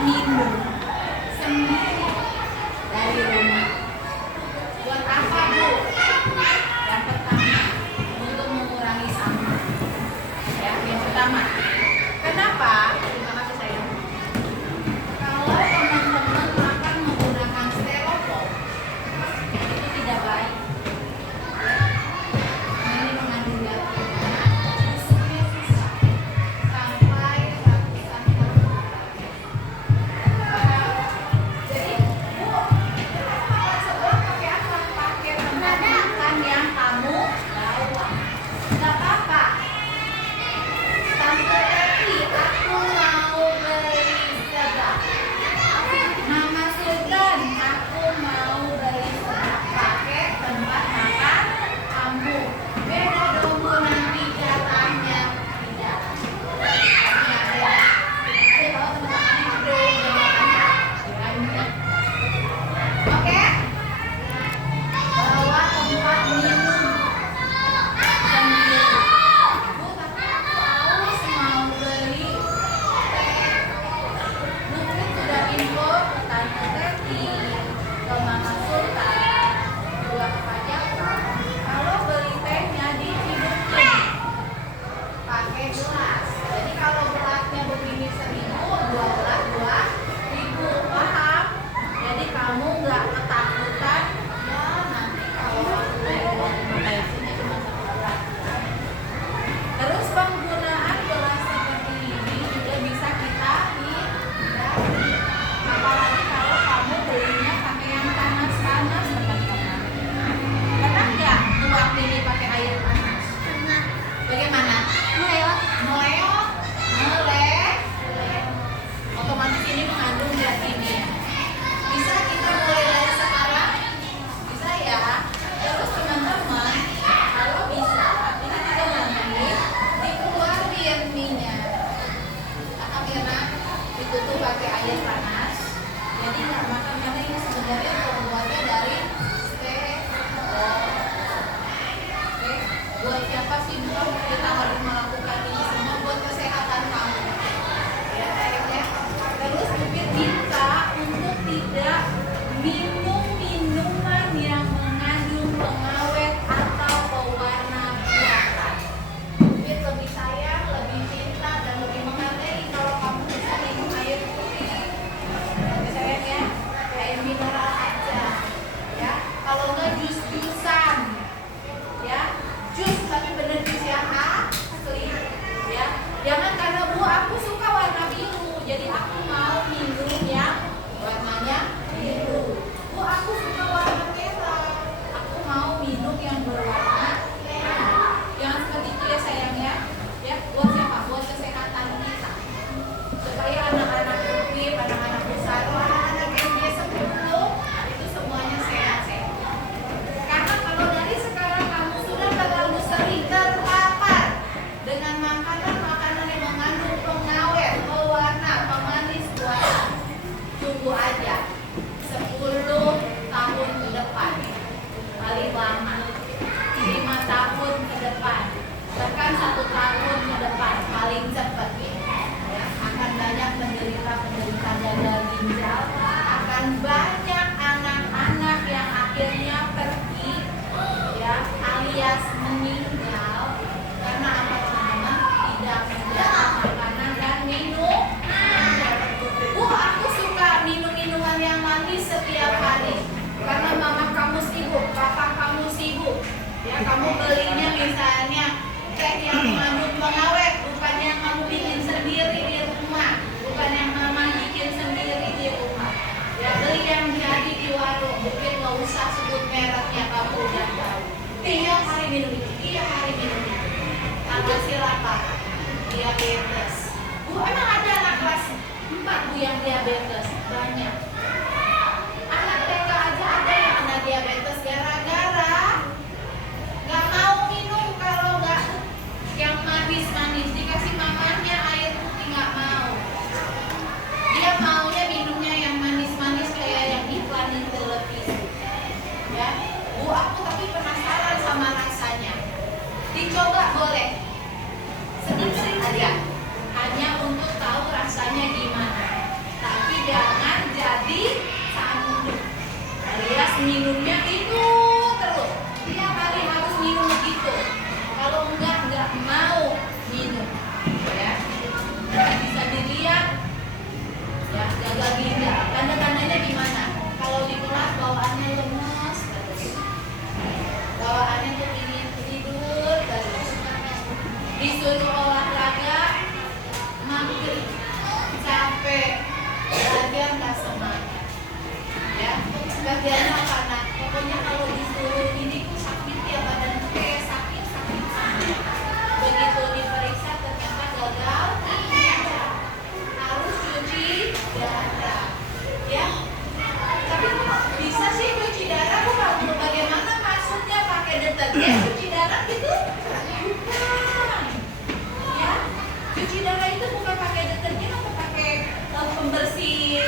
minum sendiri dari rumah. Buat apa, Bu? Yang pertama, untuk mengurangi sampah. Ya, yang pertama. Kenapa? Terima kasih sayang. Kalau teman-teman akan menggunakan styrofoam, itu tidak baik. Ini mengandung zat busuknya susah sampai ratusan kali. Jadi, Bu, kalau sekolah pakai apa? Pakai tempat makan yang kamu bawa. Nggak apa-apa. Tante Eti, aku mau beli seblak. Mama Sultan, aku mau beli seblak. Pakai tempat makan kamu. Beda dong, Bu, nanti jatahnya di jalan. Ada bawa tempat makannya gede, jatahnya banyak. Oke? Bawa tempat minum sendiri. Bu, tapi aku haus mau beli teh. Mungkin sudah info ke Tante Teti, ke Mama Sultan, juga ke Pak Jaka. Kalau beli tehnya dihidupin pakai gelas. Jadi kalau gelasnya begini 1.000, 2 gelas 2.000, paham? Jadi kamu nggak ketakutan. Ya nanti kalau aku lewat isinya cuma 1 gelas. Terus penggunaan gelas seperti ini juga bisa kita hindari. Apalagi kalau kamu belinya pakai yang panas-panas, teman-teman. Pernah nggak tuang ini pakai air panas? Bagaimana? Meleleh. Otomatis ini mengandung zat kimia. Bisa kita mulai dari sekarang? Bisa ya. Terus teman-teman, kalau bisa, ini juga nanti dikeluarin minyak. Akhirnya ditutup pakai air panas. Jadi nggak makan karena ini sebenarnya terbuatnya dari styrofoam. Oke, buat siapa sih Bu kita harus melakukan ini semua buat kesehatan kamu? Ya, sayangnya. Terus Bibit minta untuk tidak minum minuman yang mengandung pengawet atau pewarna buatan. Bibit lebih sayang, lebih cinta, dan lebih menghargai kalau kamu bisa minum air putih. Ya sayang ya, air mineral aja. Ya, kalau nggak jus-jusan. Ya, jus tapi bener jus yang asli. Ya, jangan karena Bu aku suka warna biru, jadi aku mau minum yang warnanya biru. Bu aku suka warna merah, aku mau minum yang berwarna merah. Jangan seperti itu ya sayang ya. Ya, buat siapa? Buat kesehatan kita. Supaya anak-anak aktif, anak-anak besar, anak-anak SD 10 itu semuanya sehat-sehat. Karena kalau dari sekarang kamu sudah terlalu sering terpapar dengan makanan-makanan yang mengandung pengawet, pewarna, pemanis buatan, tunggu aja 10 tahun ke depan, paling lama 5 tahun ke depan, bahkan 1 tahun ke depan, paling cepat ya, akan banyak penderita gagal ginjal, akan banyak anak-anak yang akhirnya pergi ya, alias meninggal karena apa teman-teman? Tidak menjaga makanan dan minum. Bu, aku suka minum minuman yang manis setiap hari karena mama kamu sibuk, papa kamu sibuk. Ya, kamu belinya misalnya teh yang mengandung pengawet, bukan yang kamu bikin sendiri di rumah, bukan yang mama bikin sendiri di rumah. Ya, beli yang jadi di warung, mungkin nggak usah sebut mereknya, kamu udah tahu. Tiap hari minum itu, tiap hari minum itu. Hasil apa? Diabetes. Bu, emang ada anak kelas 4 Bu yang diabetes? Banyak. Anak TK aja ada yang kena diabetes gara-gara nggak mau minum kalau nggak yang manis-manis. Dikasih mamanya air putih nggak mau. Dia maunya minumnya yang manis-manis kayak yang iklan di televisi. Ya, Bu, aku tapi penasaran sama rasanya. Dicoba boleh. Sedikit aja. Hanya untuk tahu rasanya gimana. Tapi minumnya itu terus. Tiap hari harus minum begitu. Kalau enggak mau minum. Ya. Bisa dilihat ya, jaga ginjal. Tanda-tandanya gimana? Kalau di kelas bawaannya lemes terus. Bawaannya tuh ingin tidur terus. Disuruh olahraga mager, capek, bagian nggak semangat. Ya, bagiannya apa? Nah, pokoknya kalau disuruh ini tuh sakit ya badan kayak sakit. Begitu diperiksa ternyata gagal ginjal. Harus cuci darah. Ya. Tapi kok bisa sih cuci darah? Bukan bagaimana maksudnya pakai deterjen cuci darah gitu? Bukan. Ya. Cuci darah itu bukan pakai deterjen atau pakai pembersih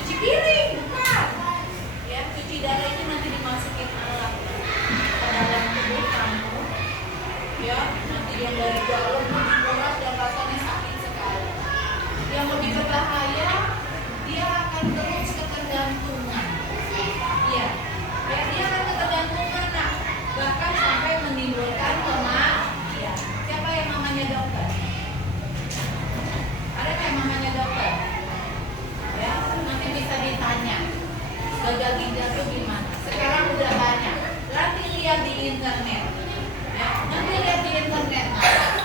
cuci piring, bukan. Ya, cuci darah itu nanti dimasukin alat ke dalam tubuh kamu. Ya, nanti yang dari dalam menguras dan rasanya sakit sekali. Yang lebih berbahaya, dia akan terus ketergantungan. Iya, ya, dia akan ketergantungan, nah, bahkan sampai menimbulkan kematian. Siapa yang namanya dokter? Ada yang namanya dokter? Ya, nanti bisa ditanya gagal ginjal itu gimana. Sekarang udah banyak. Nanti lihat di internet. Ya, nanti lihat di internet.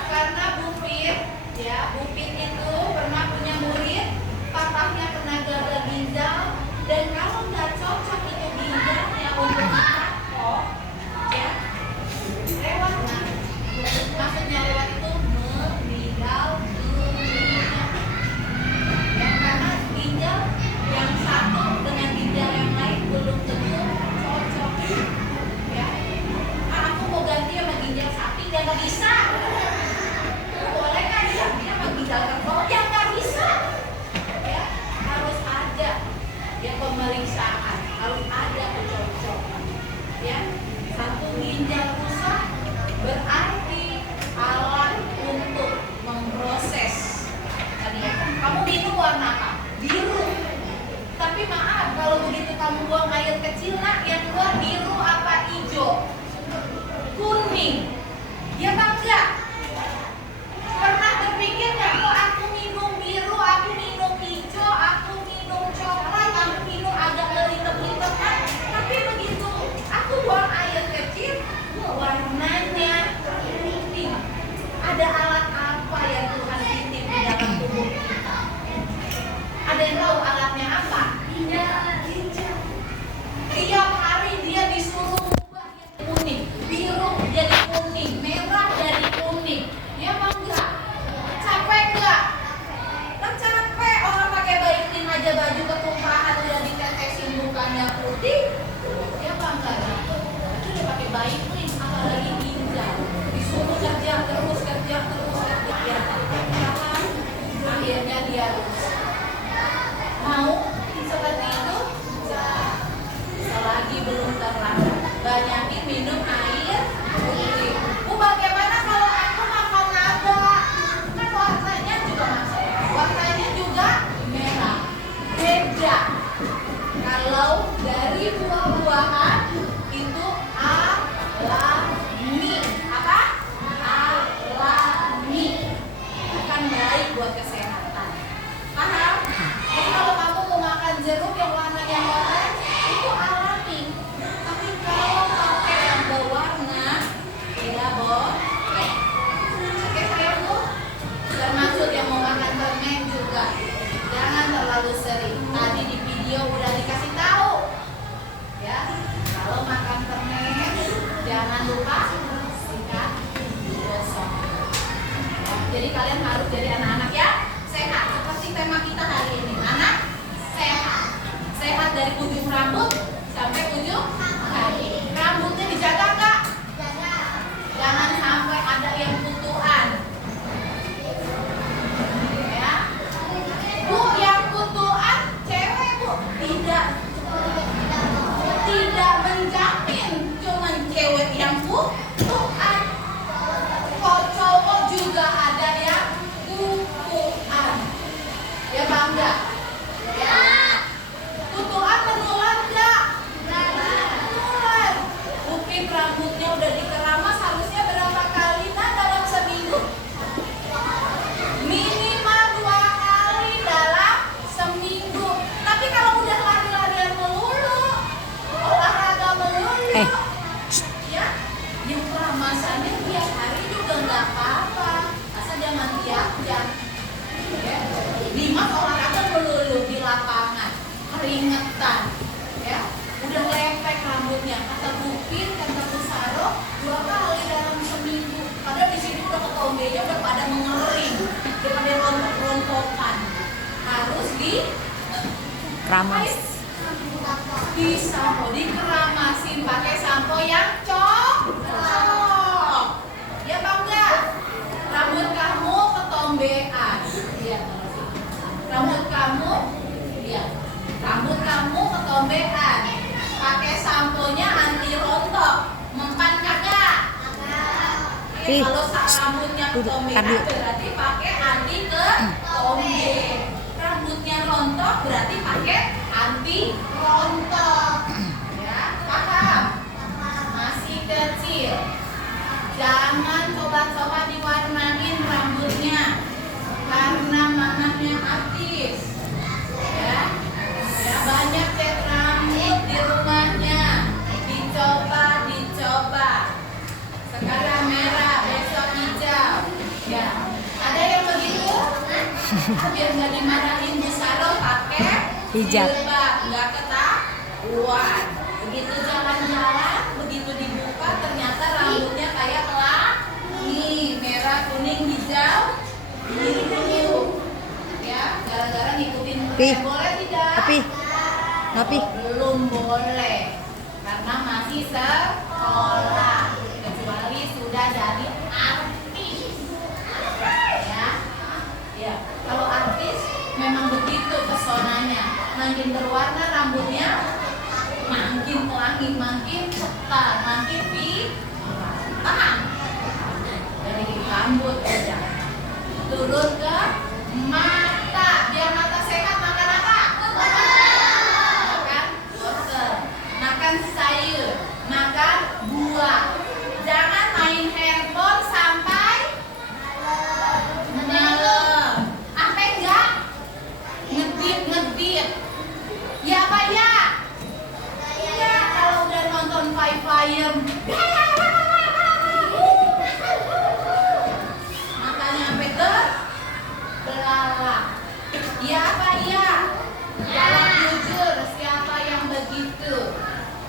Karena Bupin, ya, Bupin itu pernah punya murid, papahnya kena gagal ginjal, dan kalau nggak cocok itu ginjalnya untuk ditampok, ya, lewat nah. Maksudnya lewat itu meninggal dunia. Ya, karena ginjal yang satu dengan ginjal yang lain belum tentu cocok. Ya, aku mau ganti sama ginjal sapi, ya nggak bisa. Boleh kan ganti sama ginjal kerbau? Ya nggak bisa. Ya, harus ada ya pemeriksaan, harus ada kecocokan. Ya, satu ginjal rusak berarti alat untuk memproses. Tadi ya, kamu minum warna apa? Biru. Tapi maaf, kalau begitu kamu buang air kecil, nak, yang keluar biru apa hijau? Kuning. Ya apa enggak? Pernah berpikir nggak, kok aku minum biru, aku minum hijau, aku minum coklat, aku minum agak lelitek-litek kan? Tapi begitu aku buang air kecil, warnanya putih. Ada alat apa yang Tuhan titip di dalam tubuh kita? Ada yang tahu alatnya apa? Ginjal. Tiap hari dia disuruh ubah yang kuning, biru jadi kuning, merah jadi kuning. Ya mau enggak? Capek enggak? Kan capek, orang pakai baiklin aja baju ketumpahan udah ditetesin bukannya putih. Ya bangga. Itu udah pakai baiklin, apalagi ginjal. Disuruh kerja terus. Ya, akhirnya dia mau seperti itu. Selagi belum terlambat, banyakin minum air putih. Bu, bagaimana kalau aku makan naga? Kan warnanya juga masuk, warnanya juga merah. Beda. Kalau dari buah-buahan itu alami. Apa? Alami. Akan baik buat kesehatan. Paham? Jadi kalau kamu mau makan jeruk yang warna orange itu alami. Tapi kalau pakai Dimas olahraga melulu di lapangan, keringetan, ya. Udah lepek rambutnya. Kata Bupin, kata Bu Saro, 2 kali dalam seminggu. Padahal di sini udah ketombenya udah pada mengering, udah pada rontok-rontokan. Harus di Keramas. di sampo, dikeramasin pakai sampo yang cocok. Ya bangga. Rambut kamu ketombean. Iya. Rambut kamu, iya. Rambut kamu ketombean. Pakai samponya anti rontok. Mempan kagak? Kalau rambutnya ketombean berarti pakai anti ketombe. Rambutnya rontok berarti pakai anti rontok. Ya, paham? Masih kecil. Jangan coba-coba diwarnain rambutnya karena mamanya artis. Ya, ya banyak cat rambut di rumahnya. Dicoba. Sekarang merah, besok hijau. Ya, ada yang begitu? Biar nggak dimarahin Bu Saro pakai Hijab. jilbab, nggak ketahuan. Begitu jalan-jalan, begitu dibuka ternyata rambutnya kayak pelangi, merah, kuning, hijau, biru. Ya, gara-gara ngikutin tren. Boleh tidak? Tapi Belum boleh, karena masih sekolah. Kecuali sudah jadi artis. Ya, kalau artis memang begitu pesonanya. Makin berwarna rambutnya, makin pelangi, makin cetar, makin paham. Dari rambut aja turun ke mata. Biar mata sehat makan apa? Makan wortel, makan sayur, makan buah. Jangan main handphone sampai malam. Apa enggak? Ngedit. Ya Pak ya? Iya, kalau udah nonton Five Fire makanya sampai belalak. Ya,